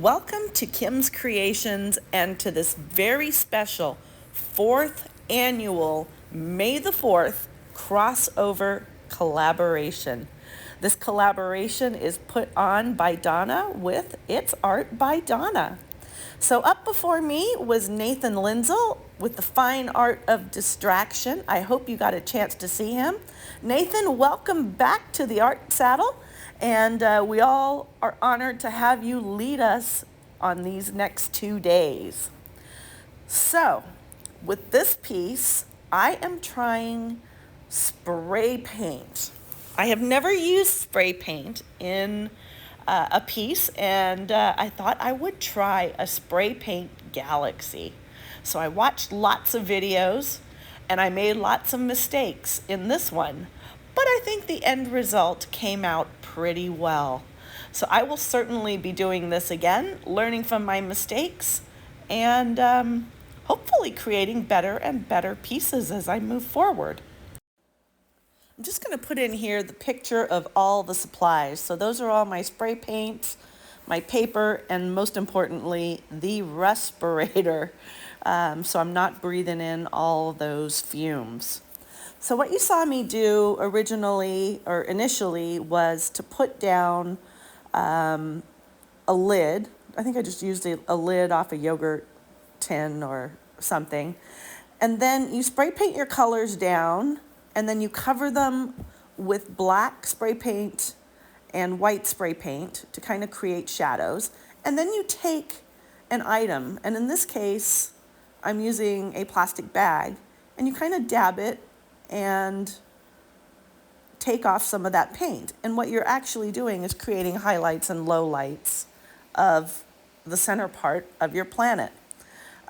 Welcome to Kim's Creations and to this very special 4th annual May the 4th crossover collaboration. This collaboration is put on by Donna with It's Art by Donna. So up before me was Nathan Linzel with the fine art of distraction. I hope you got a chance to see him. Nathan, welcome back to the Art Saddle. And we all are honored to have you lead us on these next 2 days. So, with this piece, I am trying spray paint. I have never used spray paint in a piece, and I thought I would try a spray paint galaxy. So I watched lots of videos, and I made lots of mistakes in this one. But I think the end result came out pretty well. So I will certainly be doing this again, learning from my mistakes, and hopefully creating better and better pieces as I move forward. I'm just going to put in here the picture of all the supplies. So those are all my spray paints, my paper, and most importantly, the respirator. So I'm not breathing in all those fumes. So what you saw me do initially was to put down a lid. I think I just used a lid off a yogurt tin or something. And then you spray paint your colors down, and then you cover them with black spray paint and white spray paint to kind of create shadows. And then you take an item, and in this case, I'm using a plastic bag, and you kind of dab it and take off some of that paint. And what you're actually doing is creating highlights and lowlights of the center part of your planet.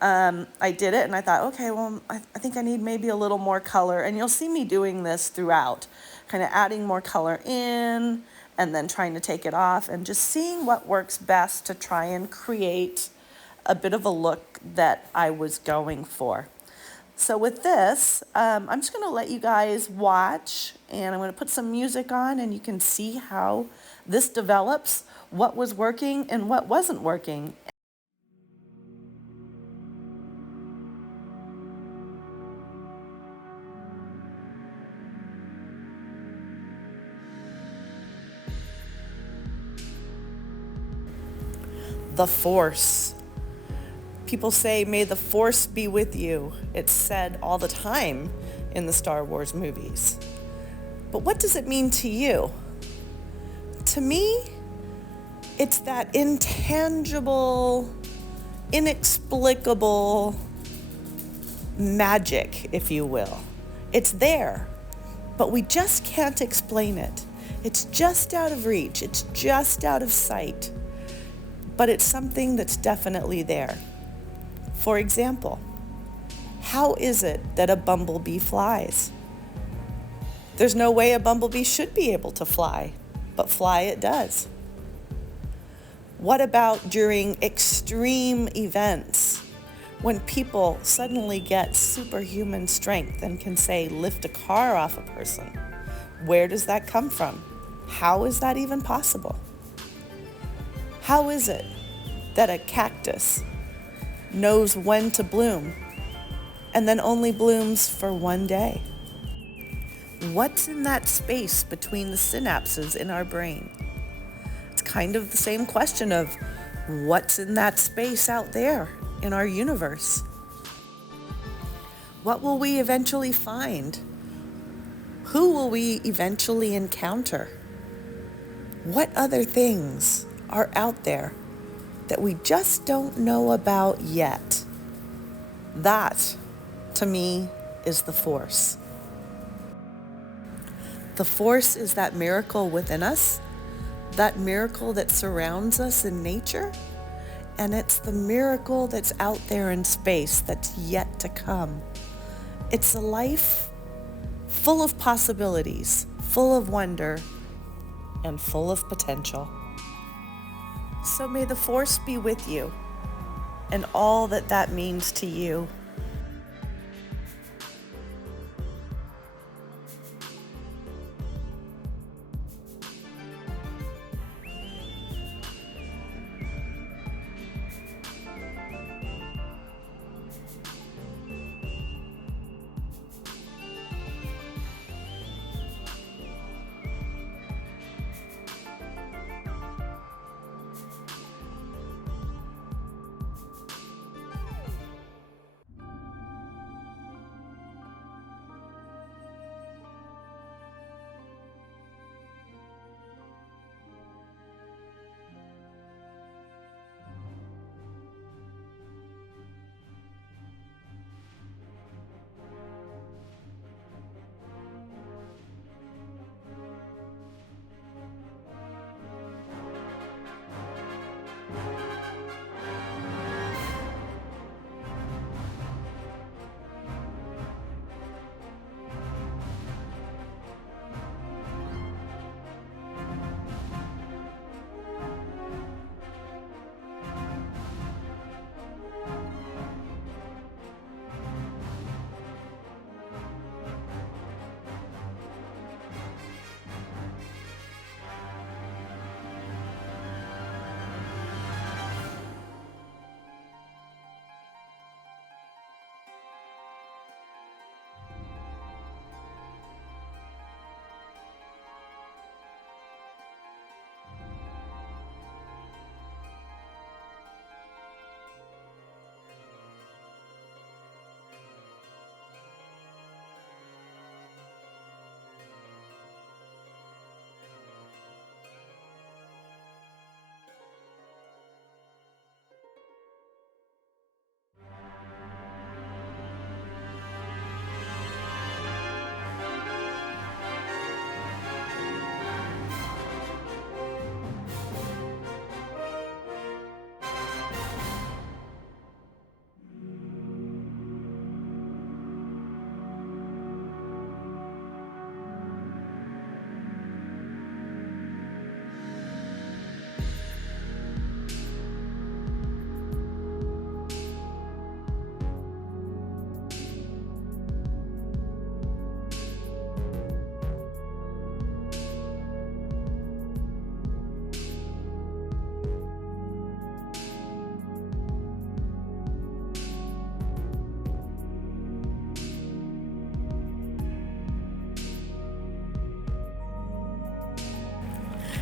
I did it and I thought, okay, well, I think I need maybe a little more color. And you'll see me doing this throughout, kind of adding more color in and then trying to take it off and just seeing what works best to try and create a bit of a look that I was going for. So with this, I'm just going to let you guys watch, and I'm going to put some music on, and you can see how this develops, what was working and what wasn't working. The Force. People say, may the Force be with you. It's said all the time in the Star Wars movies. But what does it mean to you? To me, it's that intangible, inexplicable magic, if you will. It's there, but we just can't explain it. It's just out of reach. It's just out of sight. But it's something that's definitely there. For example, how is it that a bumblebee flies? There's no way a bumblebee should be able to fly, but fly it does. What about during extreme events, when people suddenly get superhuman strength and can, say, lift a car off a person? Where does that come from? How is that even possible? How is it that a cactus knows when to bloom and then only blooms for one day? What's in that space between the synapses in our brain? It's kind of the same question of what's in that space out there in our universe? What will we eventually find? Who will we eventually encounter? What other things are out there that we just don't know about yet? That, to me, is the Force. The Force is that miracle within us, that miracle that surrounds us in nature, and it's the miracle that's out there in space that's yet to come. It's a life full of possibilities, full of wonder, and full of potential. So may the Force be with you and all that that means to you.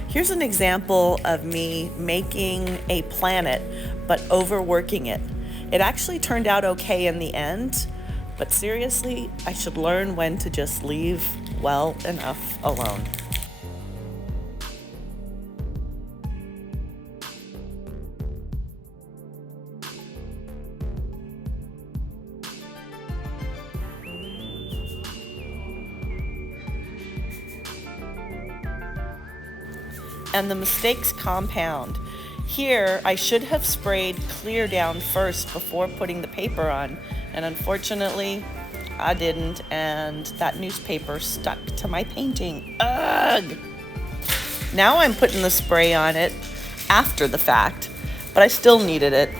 Here's an example of me making a planet, but overworking it. It actually turned out okay in the end, but seriously, I should learn when to just leave well enough alone. And the mistakes compound. Here, I should have sprayed clear down first before putting the paper on, and unfortunately, I didn't, and that newspaper stuck to my painting. Ugh! Now I'm putting the spray on it after the fact, but I still needed it.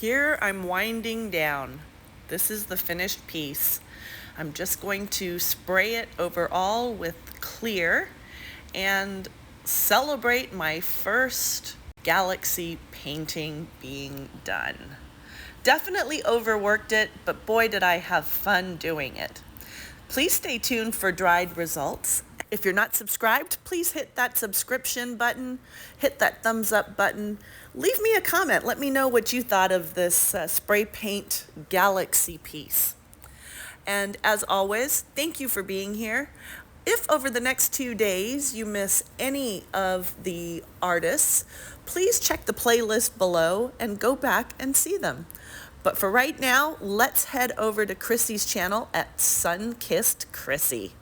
Here I'm winding down. This is the finished piece. I'm just going to spray it overall with clear and celebrate my first galaxy painting being done. Definitely overworked it, but boy did I have fun doing it. Please stay tuned for dried results. If you're not subscribed, please hit that subscription button, hit that thumbs up button. Leave me a comment. Let me know what you thought of this spray paint galaxy piece. And as always, thank you for being here. If over the next 2 days you miss any of the artists, please check the playlist below and go back and see them. But for right now, let's head over to Chrissy's channel at Sun Kissed Chrissy.